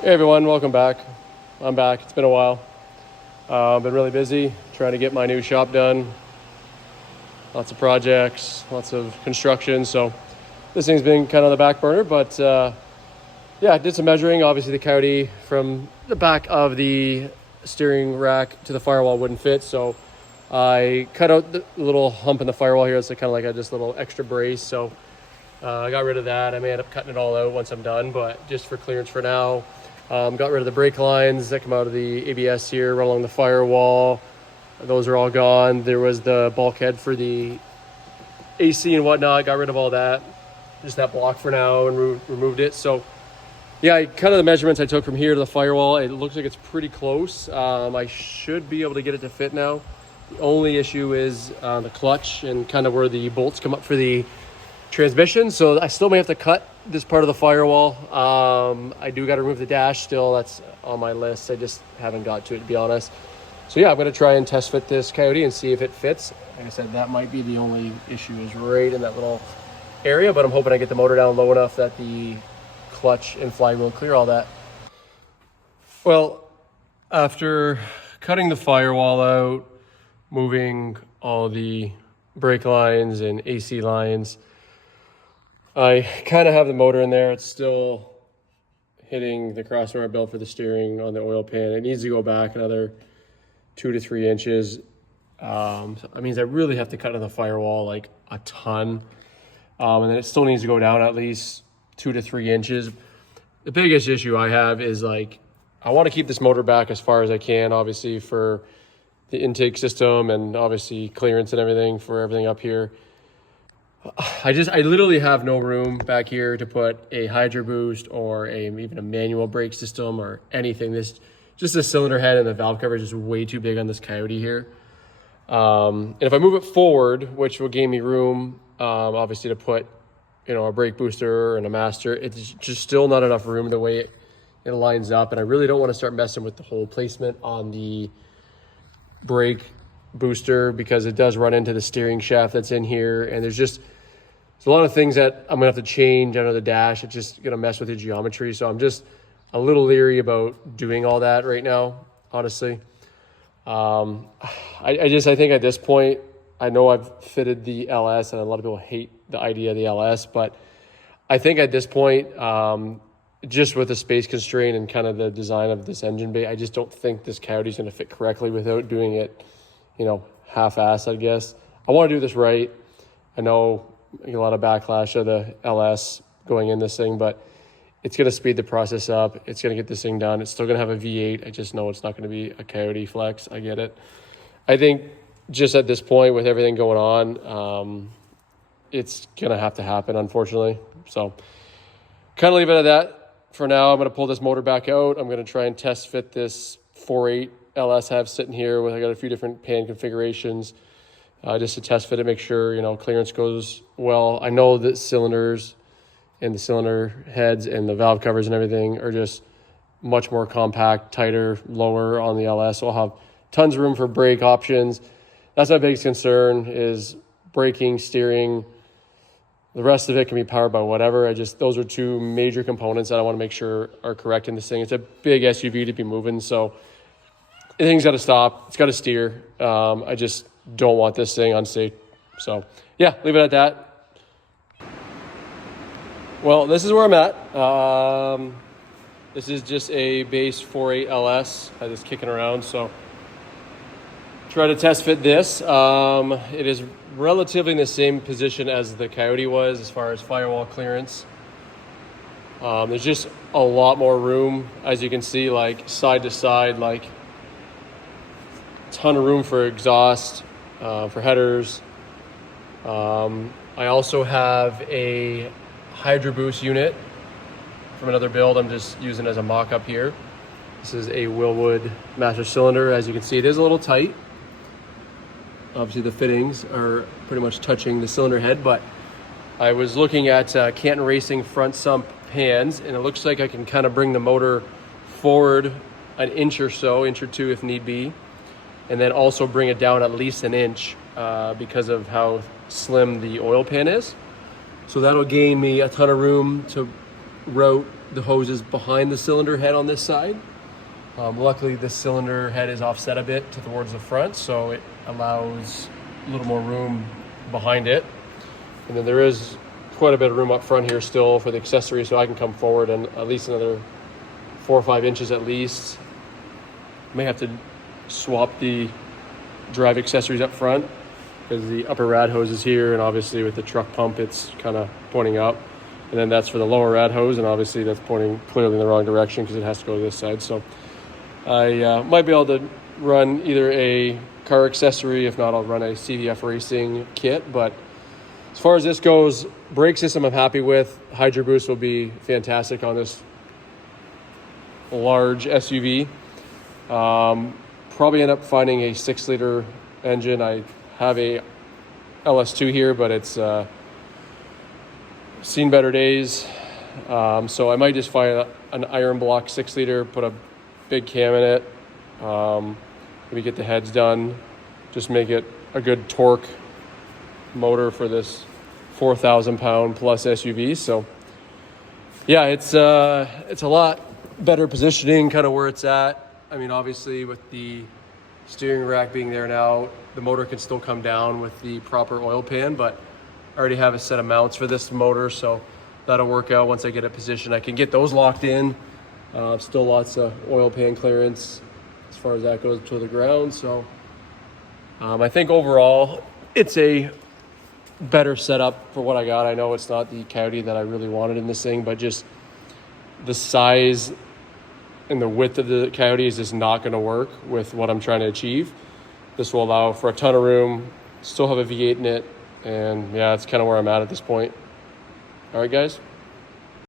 Hey everyone, welcome back. I'm back. It's been a while. I've been really busy trying to get my new shop done. Lots of projects, lots of construction. So this thing's been kind of on the back burner, but yeah, I did some measuring. Obviously the Coyote from the back of the steering rack to the firewall wouldn't fit. So I cut out the little hump in the firewall here. It's kind of like a just little extra brace. So I got rid of that. I may end up cutting it all out once I'm done, but just for clearance for now. Got rid of the brake lines that come out of the ABS here, run along the firewall. Those are all gone. There was the bulkhead for the AC and whatnot. Got rid of all that. Just that block for now and removed it. So yeah, kind of the measurements I took from here to the firewall, it looks like it's pretty close. I should be able to get it to fit now. The only issue is the clutch and kind of where the bolts come up for the transmission. So I still may have to cut this part of the firewall. I do got to remove the dash still. That's on my list. I just haven't got to it, to be honest. So yeah, I'm going to try and test fit this Coyote and see if it fits. Like I said, that might be the only issue, is right in that little area, but I'm hoping I get the motor down low enough that the clutch and flywheel clear all that. Well, after cutting the firewall out, moving all the brake lines and AC lines, I kind of have the motor in there. It's still hitting the crossbar belt for the steering on the oil pan. It needs to go back another 2 to 3 inches. So that means I really have to cut on the firewall like a ton. And then it still needs to go down at least 2 to 3 inches. The biggest issue I have is like, I want to keep this motor back as far as I can, obviously for the intake system and obviously clearance and everything for everything up here. I literally have no room back here to put a Hydro Boost or even a manual brake system or anything. Just the cylinder head and the valve cover is just way too big on this Coyote here. And if I move it forward, which will gain me room, obviously to put, a brake booster and a master, it's just still not enough room the way it lines up. And I really don't want to start messing with the whole placement on the brake booster because it does run into the steering shaft that's in here, and there's a lot of things that I'm gonna have to change under the dash. It's just gonna mess with the geometry, so I'm just a little leery about doing all that right now, honestly. I think at this point, I know I've fitted the LS and a lot of people hate the idea of the LS, but I think at this point, just with the space constraint and kind of the design of this engine bay, I just don't think this Coyote is going to fit correctly without doing it, half-assed, I guess. I want to do this right. I know I get a lot of backlash of the LS going in this thing, but it's going to speed the process up. It's going to get this thing done. It's still going to have a V8. I just know it's not going to be a Coyote Flex. I get it. I think just at this point with everything going on, it's going to have to happen, unfortunately. So kind of leave it at that. For now, I'm going to pull this motor back out. I'm going to try and test fit this 4.8 LS I have sitting here. I got a few different pan configurations just to test fit it, make sure, clearance goes well. I know that cylinders and the cylinder heads and the valve covers and everything are just much more compact, tighter, lower on the LS. So I'll have tons of room for brake options. That's my biggest concern is braking, steering. The rest of it can be powered by whatever. Those are two major components that I want to make sure are correct in this thing. It's a big SUV to be moving, so everything's got to stop. It's got to steer. I just don't want this thing unsafe. So yeah, leave it at that. Well, this is where I'm at. This is just a base 4.8 LS. I was kicking around, so try to test fit this. It is relatively in the same position as the Coyote was as far as firewall clearance. There's just a lot more room, as you can see, like side to side, like ton of room for exhaust, for headers. I also have a Hydro Boost unit from another build. I'm just using as a mock-up here. This is a Wilwood master cylinder. As you can see, it is a little tight. Obviously the fittings are pretty much touching the cylinder head, but I was looking at Canton Racing front sump pans, and it looks like I can kind of bring the motor forward an inch or so, inch or two if need be, and then also bring it down at least an inch because of how slim the oil pan is. So that'll gain me a ton of room to route the hoses behind the cylinder head on this side. Luckily, the cylinder head is offset a bit towards the front, so it allows a little more room behind it. And then there is quite a bit of room up front here still for the accessory, so I can come forward and at least another 4 or 5 inches at least. May have to swap the drive accessories up front because the upper rad hose is here, and obviously with the truck pump it's kind of pointing up, and then that's for the lower rad hose, and obviously that's pointing clearly in the wrong direction because it has to go to this side. So I might be able to run either a car accessory, if not I'll run a CVF racing kit. But as far as this goes, brake system I'm happy with. Hydro boost will be fantastic on this large SUV. Probably end up finding a 6-liter engine. I have a LS2 here, but it's seen better days. So I might just find an iron block 6-liter, put a big cam in it, maybe get the heads done, just make it a good torque motor for this 4,000 pound plus SUV. So yeah, it's a lot better positioning kind of where it's at. I mean, obviously with the steering rack being there now, the motor can still come down with the proper oil pan, but I already have a set of mounts for this motor, so that'll work out once I get it positioned. I can get those locked in. Still lots of oil pan clearance as far as that goes to the ground. So I think overall it's a better setup for what I got. I know it's not the Coyote that I really wanted in this thing, but just the size and the width of the Coyote is just not going to work with what I'm trying to achieve. This will allow for a ton of room, still have a V8 in it, and yeah, that's kind of where I'm at this point. All right, guys.